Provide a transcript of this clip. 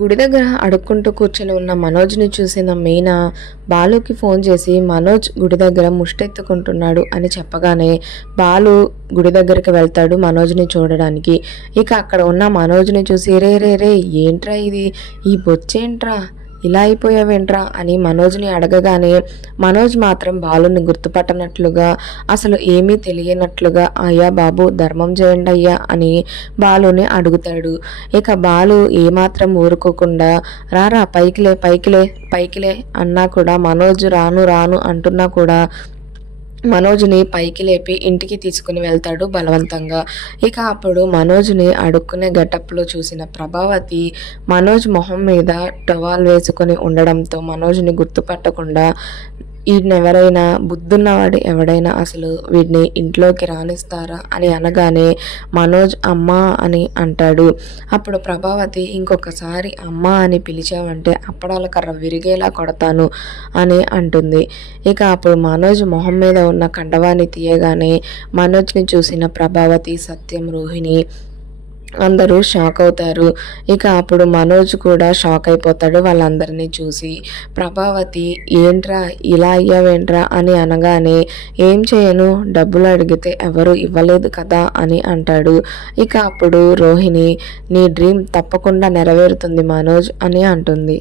గుడి దగ్గర అడుక్కుంటూ కూర్చొని ఉన్న మనోజ్ని చూసిన మీనా బాలుకి ఫోన్ చేసి మనోజ్ గుడి దగ్గర ముష్టెత్తుకుంటున్నాడు అని చెప్పగానే బాలు గుడి దగ్గరికి వెళ్తాడు మనోజ్ని చూడడానికి. ఇక అక్కడ ఉన్న మనోజ్ని చూసి రే రే రే ఏంట్రా ఇది, ఈ బొచ్చేంట్రా, ఇలా అయిపోయావేంట్రా అని మనోజ్ని అడగగానే మనోజ్ మాత్రం బాలుని గుర్తుపట్టనట్లుగా, అసలు ఏమీ తెలియనట్లుగా అయ్యా బాబు ధర్మం చేయండి అయ్యా అని బాలుని అడుగుతాడు. ఇక బాలు ఏమాత్రం ఊరుకోకుండా రారా పైకిలే పైకిలే పైకిలే అన్నా కూడా మనోజ్ రాను రాను అంటున్నా కూడా మనోజ్ని పైకి లేపి ఇంటికి తీసుకుని వెళ్తాడు బలవంతంగా. ఇక అప్పుడు మనోజ్ని అడుక్కునే గెటప్లో చూసిన ప్రభావతి మనోజ్ మొహం మీద టవాల్ వేసుకొని ఉండడంతో మనోజ్ని గుర్తుపట్టకుండా వీడినెవరైనా బుద్ధున్నవాడు ఎవడైనా అసలు వీడిని ఇంట్లోకి రానిస్తారా అని అనగానే మనోజ్ అమ్మా అని అంటాడు. అప్పుడు ప్రభావతి ఇంకొకసారి అమ్మా అని పిలిచావంటే అప్పడాల కర్ర విరిగేలా కొడతాను అని అంటుంది. ఇక అప్పుడు మనోజ్ మొహం మీద ఉన్న కండవాన్ని తీయగానే మనోజ్ని చూసిన ప్రభావతి, సత్యం, రోహిణి అందరూ షాక్ అవుతారు. ఇక అప్పుడు మనోజ్ కూడా షాక్ అయిపోతాడు వాళ్ళందరినీ చూసి. ప్రభావతి ఏంట్రా ఇలా అయ్యావేంట్రా అని అనగానే ఏం చేయను, డబ్బులు అడిగితే ఎవరు ఇవ్వలేదు కదా అని అంటాడు. ఇక అప్పుడు రోహిణి నీ డ్రీమ్ తప్పకుండా నెరవేరుతుంది మనోజ్ అని అంటుంది.